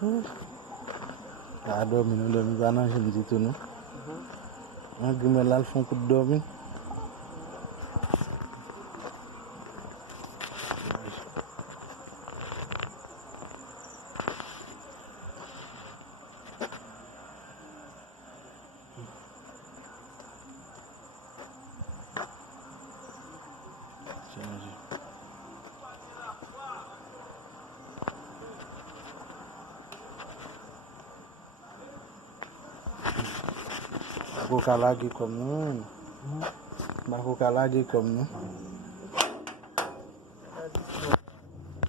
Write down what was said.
Kaa dormi nu dormi ba nan jem di tou nou. An gime lal fon kout dormi. Bako ka lage kom nou. Bako ka lage kom nou.